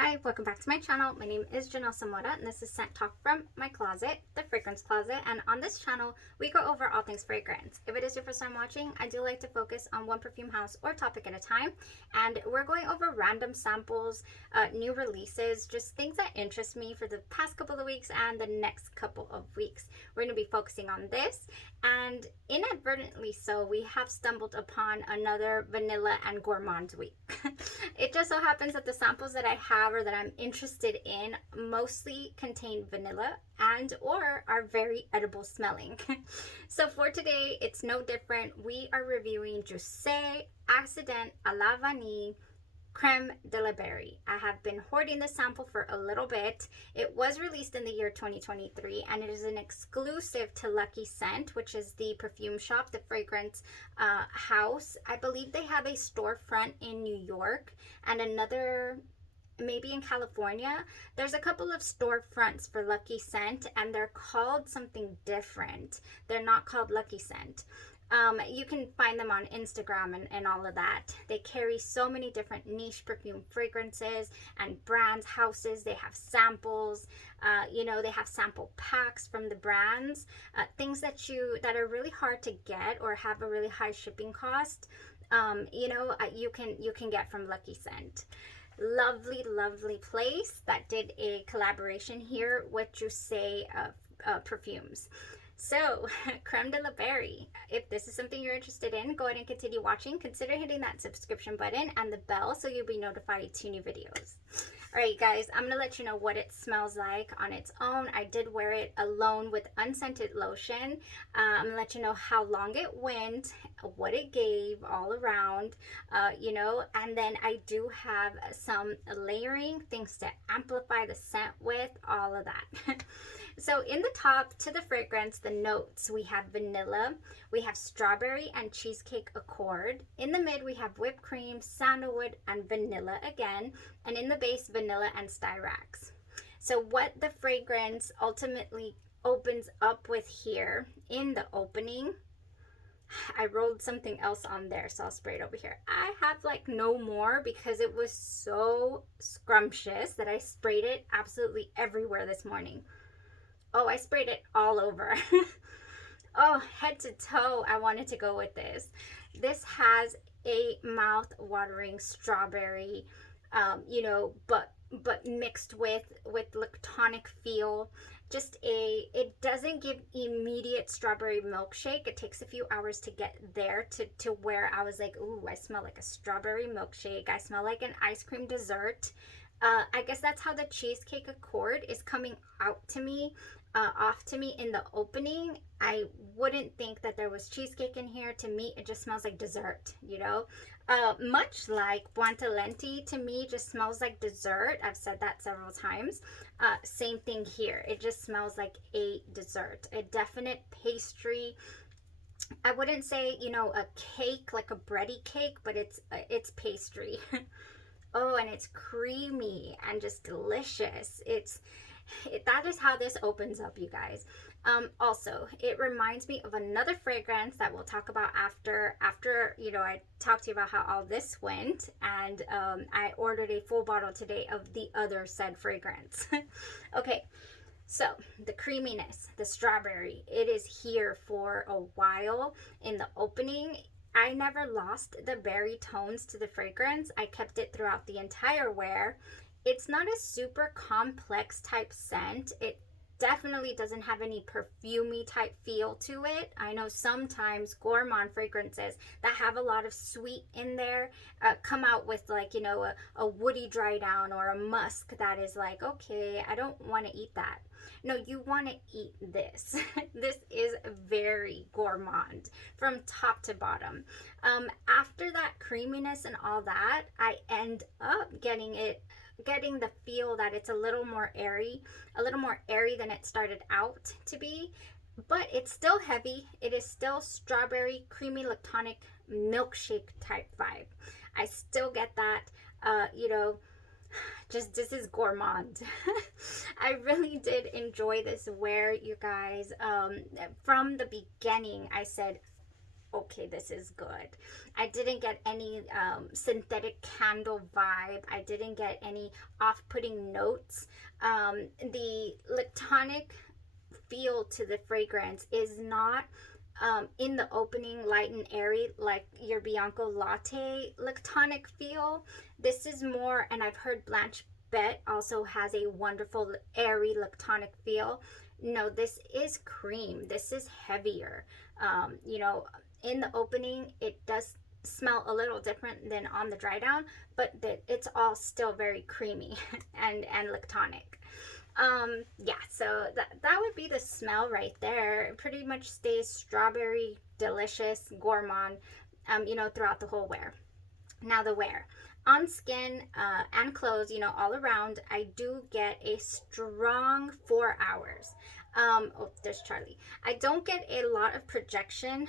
Hi, welcome back to my channel. My name is Janelle Samora and this is Scent Talk from my closet, the fragrance closet. And on this channel, we go over all things fragrance. If it is your first time watching, I do like to focus on one perfume house or topic at a time. And we're going over random samples, new releases, just things that interest me for the past couple of weeks and the next couple of weeks. We're going to be focusing on this. And inadvertently so, we have stumbled upon another vanilla and gourmand week. It just so happens that the samples that I have or that I'm interested in mostly contain vanilla and or are very edible smelling. So for today, it's no different. We are reviewing Juicy Accident à la Vanille Creme de la Berry. I have been hoarding the sample for a little bit. It was released in the year 2023 and it is an exclusive to Lucky Scent, which is the perfume shop, the fragrance house. I believe they have a storefront in New York and another maybe in California. There's a couple of storefronts for Lucky Scent and they're called something different. They're not called Lucky Scent. You can find them on Instagram and all of that. They carry so many different niche perfume fragrances and brands, houses. They have samples, they have sample packs from the brands, things that are really hard to get or have a really high shipping cost. You can get from Lucky Scent. Lovely place that did a collaboration here with Juicy perfumes. So, Creme de la Berry. If this is something you're interested in, go ahead and continue watching. Consider hitting that subscription button and the bell so you'll be notified to new videos. Alright guys, I'm going to let you know what it smells like on its own. I did wear it alone with unscented lotion. I'm going to let you know how long it went, what it gave all around, and then I do have some layering, things to amplify the scent with, all of that. So in the top to the fragrance, the notes, we have vanilla, we have strawberry and cheesecake accord. In the mid, we have whipped cream, sandalwood, and vanilla again. And in the base, vanilla and styrax. So what the fragrance ultimately opens up with here in the opening, I rolled something else on there, so I'll spray it over here. I have like no more because it was so scrumptious that I sprayed it absolutely everywhere this morning. Oh, I sprayed it all over. Oh, head to toe, I wanted to go with this. This has a mouth-watering strawberry, but mixed with lactonic feel. It doesn't give immediate strawberry milkshake. It takes a few hours to get there to where I was like, ooh, I smell like a strawberry milkshake. I smell like an ice cream dessert. I guess that's how the cheesecake accord is coming out to me, off to me in the opening. I wouldn't think that there was cheesecake in here. To me, it just smells like dessert, much like Buontalenti to me just smells like dessert. I've said that several times. Same thing here. It just smells like a dessert, a definite pastry. I wouldn't say, a cake, like a bready cake, but it's pastry. Oh, and it's creamy and just delicious. That is how this opens up, you guys. Also, it reminds me of another fragrance that we'll talk about after I talked to you about how all this went, and I ordered a full bottle today of the other said fragrance. Okay, so the creaminess, the strawberry, it is here for a while in the opening. I never lost the berry tones to the fragrance. I kept it throughout the entire wear. It's not a super complex type scent. It definitely doesn't have any perfumey type feel to it. I know sometimes gourmand fragrances that have a lot of sweet in there come out with like, a woody dry down or a musk that is like, okay, I don't want to eat that. No, you want to eat this. This is very gourmand from top to bottom. After that creaminess and all that, I end up getting the feel that it's a little more airy than it started out to be, but it's still heavy. It is still strawberry, creamy, lactonic milkshake type vibe. I still get that, just this is gourmand. I really did enjoy this wear, you guys. From the beginning, I said, okay, this is good. I didn't get any synthetic candle vibe. I didn't get any off-putting notes. The lactonic feel to the fragrance is not in the opening light and airy like your Bianco Latte lactonic feel. This is more, and I've heard Blanche Bet also has a wonderful airy lactonic feel. No, this is cream. This is heavier. You know, in the opening, it does smell a little different than on the dry down, but it's all still very creamy and lactonic. Yeah, so that would be the smell right there. It pretty much stays strawberry, delicious, gourmand, you know, throughout the whole wear. Now the wear. On skin and clothes, you know, all around, I do get a strong 4 hours. Oh, there's Charlie. I don't get a lot of projection.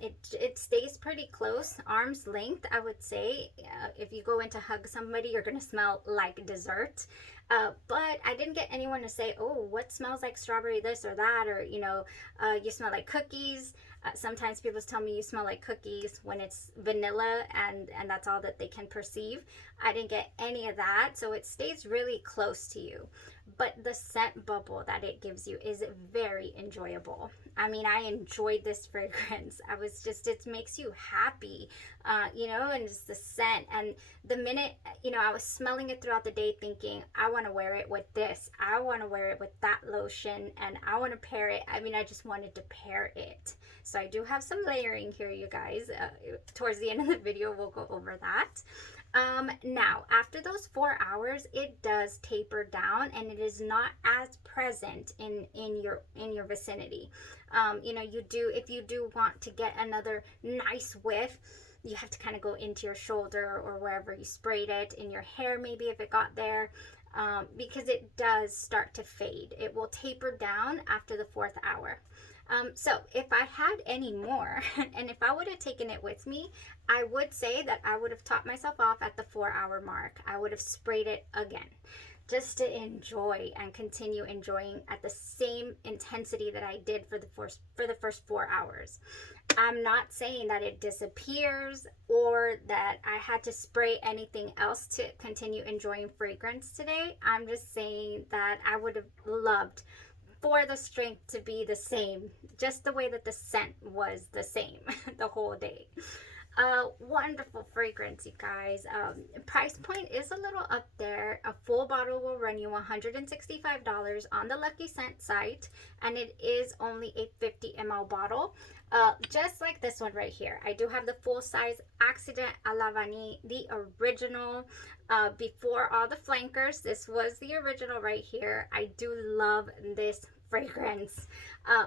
It stays pretty close, arm's length, I would say. If you go in to hug somebody, you're going to smell like dessert. But I didn't get anyone to say, oh, what smells like strawberry this or that, or, you know, you smell like cookies. Sometimes people tell me you smell like cookies when it's vanilla, and that's all that they can perceive. I didn't get any of that, so it stays really close to you. But the scent bubble that it gives you is very enjoyable. I mean, I enjoyed this fragrance. It makes you happy, you know, and just the scent. And the minute, you know, I was smelling it throughout the day thinking, I want to wear it with this. I want to wear it with that lotion, and I want to pair it. I mean, I just wanted to pair it. So I do have some layering here, you guys. Towards the end of the video, we'll go over that. Now, after those 4 hours, it does taper down, and it is not as present in your vicinity. You know, if you do want to get another nice whiff, you have to kind of go into your shoulder or wherever you sprayed it, in your hair maybe if it got there, because it does start to fade. It will taper down after the 4th hour. So if I had any more, and if I would have taken it with me, I would say that I would have topped myself off at the 4-hour mark. I would have sprayed it again, just to enjoy and continue enjoying at the same intensity that I did for the first 4 hours. I'm not saying that it disappears or that I had to spray anything else to continue enjoying fragrance today. I'm just saying that I would have loved for the strength to be the same, just the way that the scent was the same the whole day. Wonderful fragrance, you guys. Price point is a little up there. A full bottle will run you $165 on the Lucky Scent site, and it is only a 50 ml bottle. Just like this one right here. I do have the full size Accident à la Vanille, the original, before all the flankers. This was the original right here. I do love this fragrance.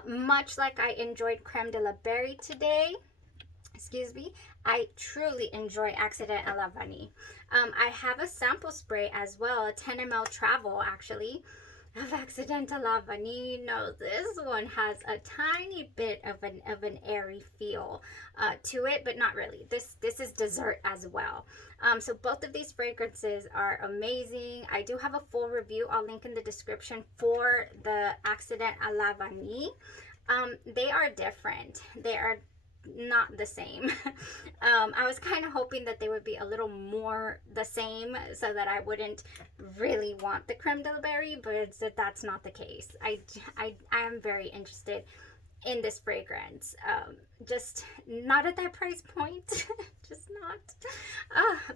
Much like I enjoyed Creme de la Berry today, excuse me, I truly enjoy Accident à la Vanille. I have a sample spray as well, a 10 ml travel actually, of Accident à la Vanille. No, this one has a tiny bit of an airy feel to it, but not really. This is dessert as well. So both of these fragrances are amazing. I do have a full review. I'll link in the description for the Accident à la Vanille. They are different. They are not the same. I was kind of hoping that they would be a little more the same so that I wouldn't really want the Creme de la Berry, but that's not the case. I am very interested in this fragrance. Just not at that price point. Just not.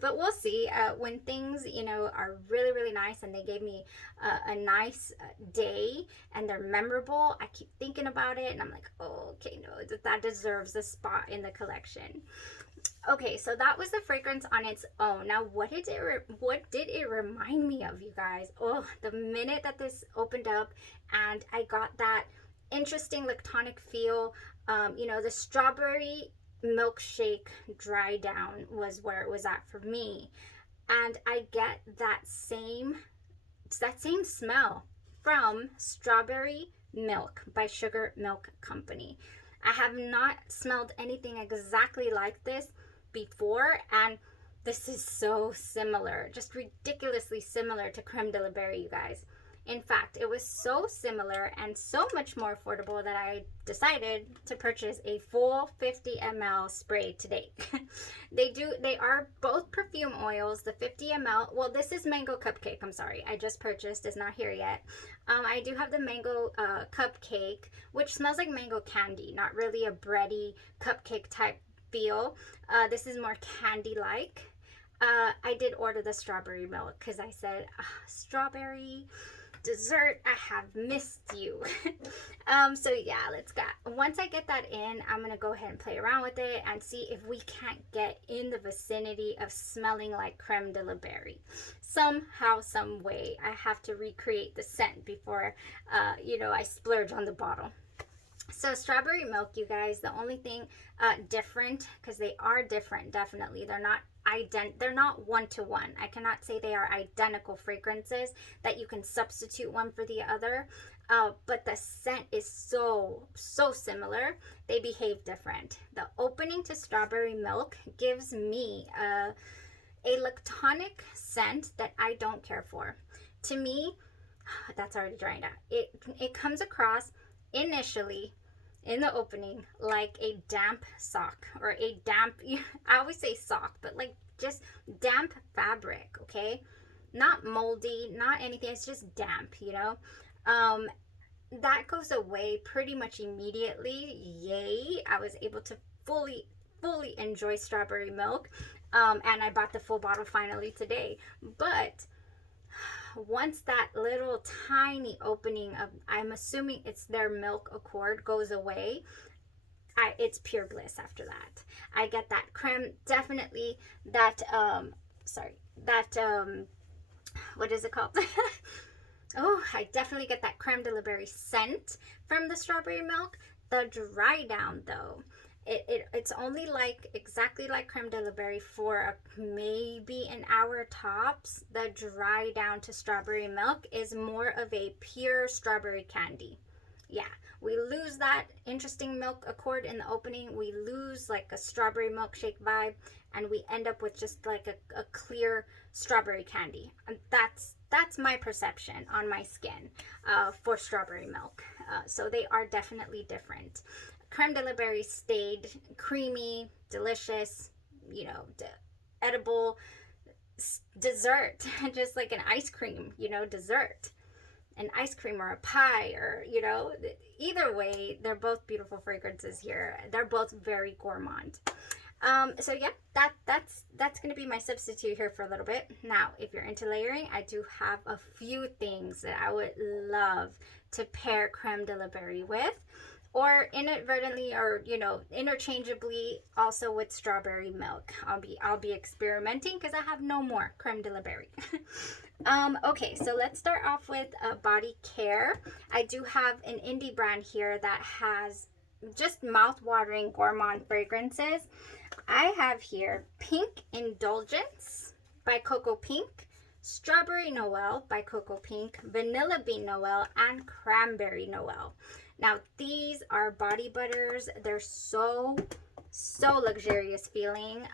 But we'll see. When things, you know, are really, really nice and they gave me a nice day and they're memorable, I keep thinking about it and I'm like, oh, okay, no, that deserves a spot in the collection. Okay, so that was the fragrance on its own. Now, what did it remind me of, you guys? Oh, the minute that this opened up and I got that interesting lactonic feel, you know, the strawberry milkshake dry down was where it was at for me, and I get that same smell from Strawberry Milk by Sugar Milk Company. I have not smelled anything exactly like this before, and this is so similar, just ridiculously similar to Creme de la Berry, you guys. In fact, it was so similar and so much more affordable that I decided to purchase a full 50 ml spray today. They are both perfume oils. The 50 ml, well, this is Mango Cupcake. I'm sorry, I just purchased. It's not here yet. I do have the Mango Cupcake, which smells like mango candy, not really a bready cupcake type feel. This is more candy-like. I did order the strawberry milk because I said, strawberry dessert, I have missed you. So yeah, once I get that in, I'm gonna go ahead and play around with it and see if we can't get in the vicinity of smelling like creme de la berry. Somehow, some way, I have to recreate the scent before I splurge on the bottle. So strawberry milk, you guys, the only thing different, because they are different, definitely, they're not one-to-one. I cannot say they are identical fragrances that you can substitute one for the other, but the scent is so similar. They behave different. The opening to strawberry milk gives me a lactonic scent that I don't care for. To me, that's already drying out. It comes across initially in the opening like a damp sock, or a damp, I always say sock, but like just damp fabric, okay? Not moldy, not anything, it's just damp, that goes away pretty much immediately. Yay, I was able to fully enjoy strawberry milk, and I bought the full bottle finally today. But once that little tiny opening of, I'm assuming it's their milk accord, goes away, it's pure bliss after that. I get that creme, definitely that, what is it called? Oh, I definitely get that creme de la berry scent from the strawberry milk. The dry down though, it's only exactly like creme de la berry for maybe an hour tops. The dry down to strawberry milk is more of a pure strawberry candy. Yeah, we lose that interesting milk accord in the opening. We lose like a strawberry milkshake vibe, and we end up with just like a clear strawberry candy. And that's my perception on my skin for strawberry milk. So they are definitely different. Creme de la berry stayed creamy, delicious, edible dessert, just like an ice cream, dessert. An ice cream or a pie, or either way, they're both beautiful fragrances here. They're both very gourmand. So yeah, that's gonna be my substitute here for a little bit. Now, if you're into layering, I do have a few things that I would love to pair creme de la berry with, or inadvertently, or interchangeably also with strawberry milk. I'll be experimenting because I have no more creme de la berry. Okay, so let's start off with body care. I do have an indie brand here that has just mouth-watering gourmand fragrances. I have here Pink Indulgence by Coco Pink, Strawberry Noel by Coco Pink, Vanilla Bean Noel, and Cranberry Noel. Now, these are body butters. They're so luxurious feeling.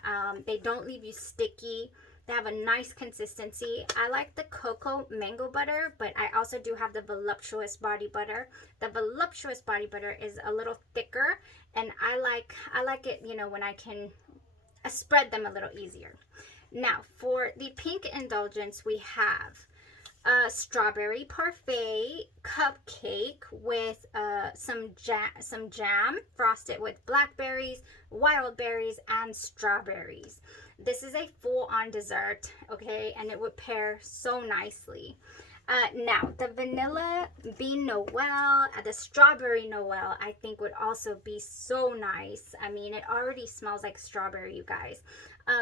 They don't leave you sticky. They have a nice consistency. I like the cocoa mango butter, but I also do have the voluptuous body butter. The voluptuous body butter is a little thicker, and I like it, when I can spread them a little easier. Now, for the Pink Indulgence, we have strawberry parfait cupcake with some jam frosted with blackberries, wild berries, and strawberries. This is a full-on dessert, okay, and it would pair so nicely. Now, the vanilla bean Noel, the strawberry Noel, I think would also be so nice. I mean, it already smells like strawberry, you guys.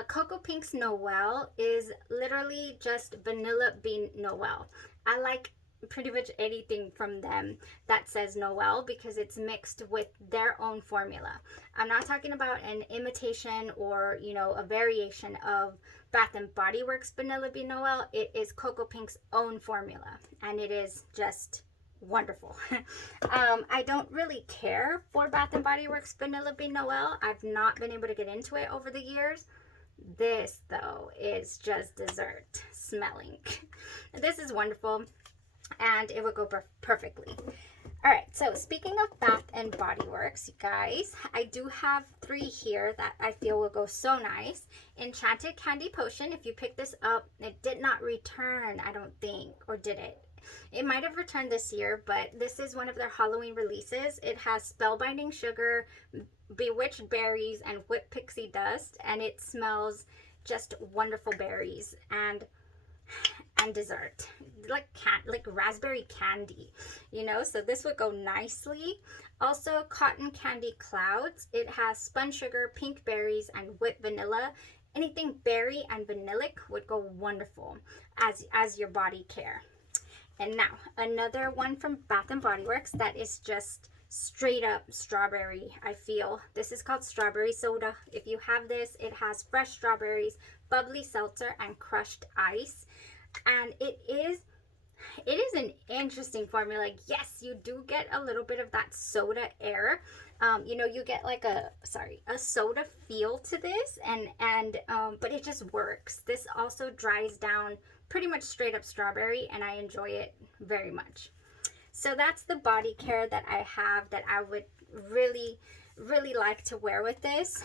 Coco Pink's Noel is literally just vanilla bean Noel. I like pretty much anything from them that says Noel because it's mixed with their own formula. I'm not talking about an imitation or, a variation of Bath and Body Works Vanilla Bean Noel. It is Coco Pink's own formula, and it is just wonderful. I don't really care for Bath and Body Works Vanilla Bean Noel. I've not been able to get into it over the years. This, though, is just dessert smelling. This is wonderful. and it would go perfectly. All right, so speaking of Bath and Body Works, you guys, I do have 3 here that I feel will go so nice. Enchanted Candy Potion. If you pick this up, it did not return, I don't think, or did it? It might have returned this year, but this is one of their Halloween releases. It has Spellbinding Sugar, Bewitched Berries, and Whipped Pixie Dust, and it smells just wonderful berries and dessert, like raspberry candy, you know, so this would go nicely. Also, Cotton Candy Clouds. It has spun sugar, pink berries, and whipped vanilla. Anything berry and vanillic would go wonderful as your body care. And now another one from Bath and Body Works that is just straight up strawberry. I feel this is called Strawberry Soda. If you have this, it has fresh strawberries, bubbly seltzer, and crushed ice. And it is an interesting formula. Yes, you do get a little bit of that soda air. You know, you get like a soda feel to this, but it just works. This also dries down pretty much straight up strawberry, and I enjoy it very much. So that's the body care that I have that I would really like to wear with this,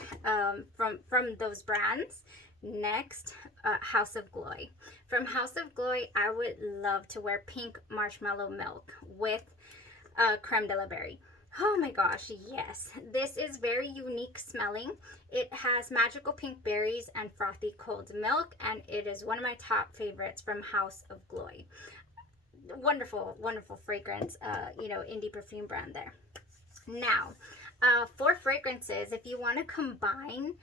from those brands. Next, House of Glory. From House of Glory, I would love to wear Pink Marshmallow Milk with Creme de la Berry. Oh my gosh, yes. This is very unique smelling. It has magical pink berries and frothy cold milk, and it is one of my top favorites from House of Glory. Wonderful, wonderful fragrance, you know, indie perfume brand there. Now, for fragrances, if you want to combine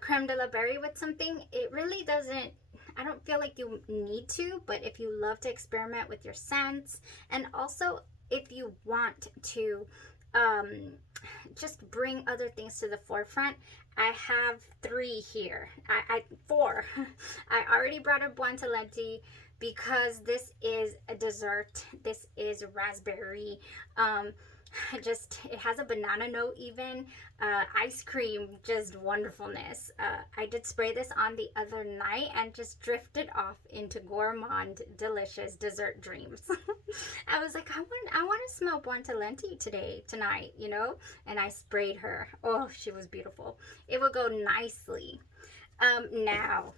Creme de la Berry with something, it really doesn't, I don't feel like you need to, but if you love to experiment with your scents, and also if you want to just bring other things to the forefront, I have 3 here. 4. I already brought a Buontalenti because this is a dessert. This is raspberry. It has a banana note even. Ice cream, just wonderfulness. I did spray this on the other night and just drifted off into gourmand, delicious dessert dreams. I was like, I want to smell Buontalenti tonight, you know? And I sprayed her. Oh, she was beautiful. It will go nicely. Now,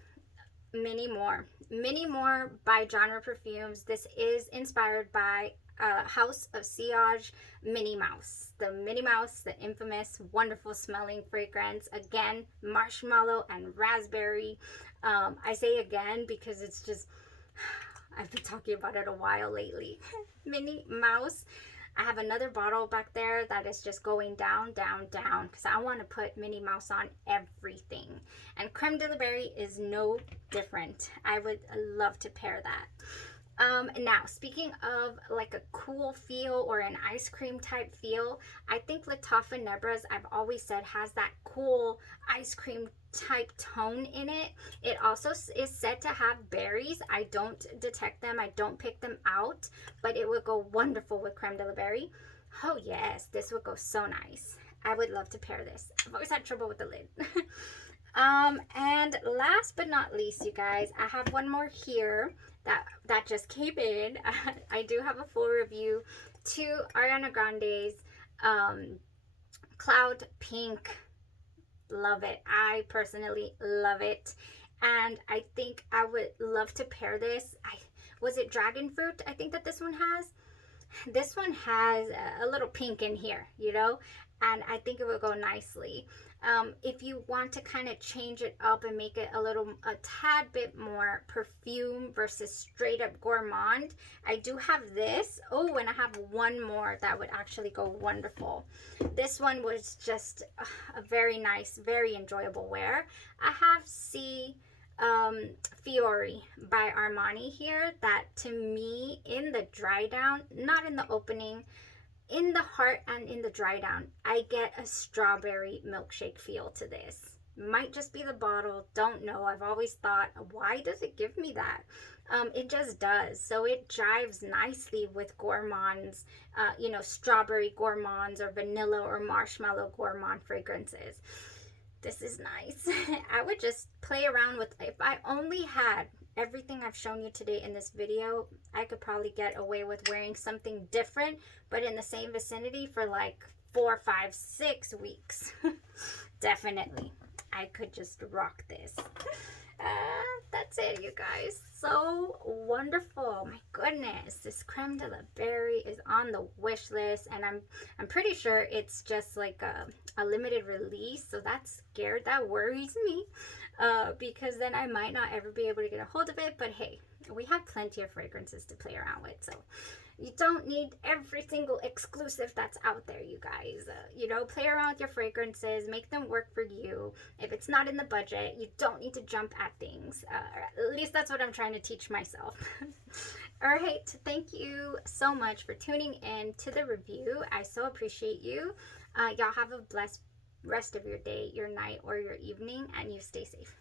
Minnie More by Genre Perfumes. This is inspired by House of Sillage Minnie Mouse. The Minnie Mouse, the infamous, wonderful smelling fragrance. Again, marshmallow and raspberry. I say again because it's just, I've been talking about it a while lately. Minnie Mouse. I have another bottle back there that is just going down, down, down, because I want to put Minnie Mouse on everything. And Creme de la Berry is no different. I would love to pair that. Now, speaking of like a cool feel or an ice cream type feel, I think La Toffa I've always said, has that cool ice cream type tone in it. It also is said to have berries. I don't detect them. I don't pick them out, but it would go wonderful with Creme de la Berry. Oh yes, this would go so nice. I would love to pair this. I've always had trouble with the lid. And last but not least, you guys, I have one more here that just came in. I do have a full review to Ariana Grande's Cloud Pink. Love it. I personally love it, and I think I would love to pair this. Was it dragon fruit? I think that this one has. This one has a little pink in here, you know, and I think it would go nicely. If you want to kind of change it up and make it a tad bit more perfume versus straight up gourmand, I do have this. Oh, and I have one more that would actually go wonderful. This one was just a very nice, very enjoyable wear. I have Fiori by Armani here, that to me, in the dry down, not in the opening, in the heart and in the dry down, I get a strawberry milkshake feel to this. Might just be the bottle, don't know. I've always thought, why does it give me that? It just does. So it jives nicely with gourmands, you know, strawberry gourmands or vanilla or marshmallow gourmand fragrances. This is nice. I would just play around with, if I only had everything I've shown you today in this video, I could probably get away with wearing something different, but in the same vicinity for like 4, 5, 6 weeks. Definitely. I could just rock this. That's it, you guys. So wonderful. My goodness, this creme de la berry is on the wish list, and I'm pretty sure it's just like a limited release, so that's scared. That worries me, because then I might not ever be able to get a hold of it. But hey, we have plenty of fragrances to play around with, so you don't need every single exclusive that's out there, you guys. You know, play around with your fragrances, make them work for you. If it's not in the budget, you don't need to jump at things. At least that's what I'm trying to teach myself. All right, thank you so much for tuning in to the review. I so appreciate you. Y'all have a blessed rest of your day, your night, or your evening, and you stay safe.